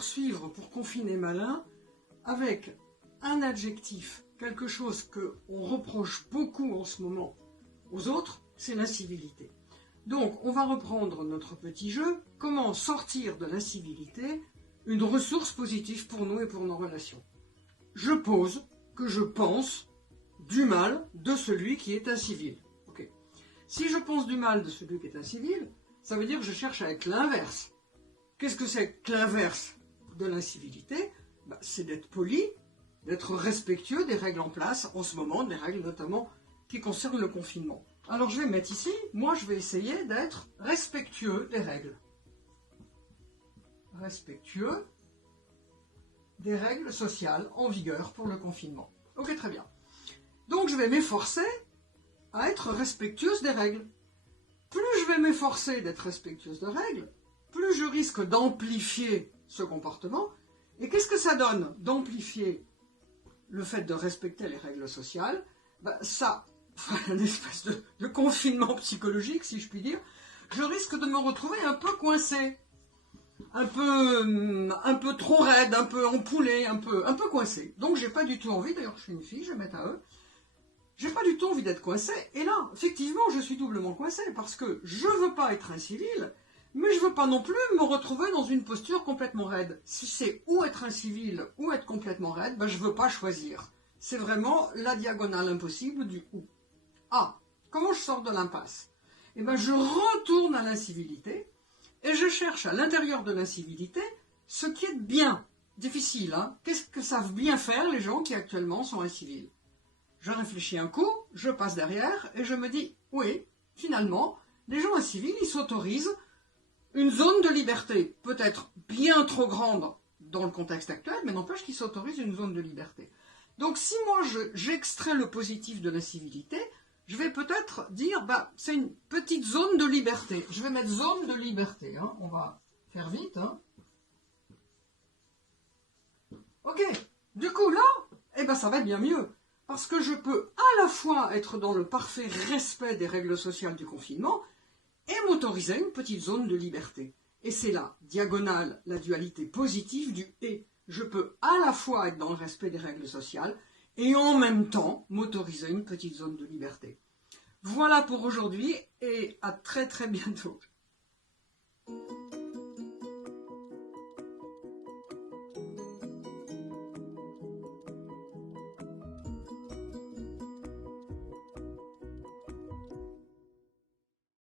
poursuivre pour confiner malin avec un adjectif, quelque chose qu'on reproche beaucoup en ce moment aux autres, c'est l'incivilité. Donc, on va reprendre notre petit jeu. Comment sortir de l'incivilité une ressource positive pour nous et pour nos relations? Je pose que je pense du mal de celui qui est incivil. Okay. Si je pense du mal de celui qui est incivil, ça veut dire que je cherche à être l'inverse. Qu'est-ce que c'est que l'inverse de l'incivilité? C'est d'être poli, d'être respectueux des règles en place en ce moment, des règles notamment qui concernent le confinement. Alors je vais mettre ici, moi je vais essayer d'être respectueux des règles. Respectueux des règles sociales en vigueur pour le confinement. Ok, très bien. Donc je vais m'efforcer à être respectueuse des règles. Plus je vais m'efforcer d'être respectueuse des règles, plus je risque d'amplifier ce comportement. Et qu'est-ce que ça donne d'amplifier le fait de respecter les règles sociales? Ça fait une espèce de confinement psychologique, si je puis dire. Je risque de me retrouver un peu coincé, un peu trop raide, un peu empoulé, un peu coincé. Donc j'ai pas du tout envie, d'ailleurs je suis une fille, je vais mettre à eux, j'ai pas du tout envie d'être coincé. Et là, effectivement, je suis doublement coincé parce que je veux pas être incivil, mais je veux pas non plus me retrouver dans une posture complètement raide. Si c'est ou être incivil ou être complètement raide, je veux pas choisir. C'est vraiment la diagonale impossible du ou. Ah, comment je sors de l'impasse? Je retourne à l'incivilité et je cherche à l'intérieur de l'incivilité ce qui est bien. Difficile, hein? Qu'est-ce que savent bien faire les gens qui actuellement sont incivils? Je réfléchis un coup, je passe derrière et je me dis, oui, finalement, les gens incivils, ils s'autorisent une zone de liberté, peut-être bien trop grande dans le contexte actuel, mais n'empêche qu'ils s'autorisent une zone de liberté. Donc si moi j'extrais le positif de l'incivilité, je vais peut-être dire, c'est une petite zone de liberté. Je vais mettre zone de liberté, hein. On va faire vite. Hein. Ok, du coup là, ça va être bien mieux. Parce que je peux à la fois être dans le parfait respect des règles sociales du confinement et m'autoriser une petite zone de liberté. Et c'est la diagonale, la dualité positive du « et ». Je peux à la fois être dans le respect des règles sociales et en même temps m'autoriser une petite zone de liberté. Voilà pour aujourd'hui et à très très bientôt.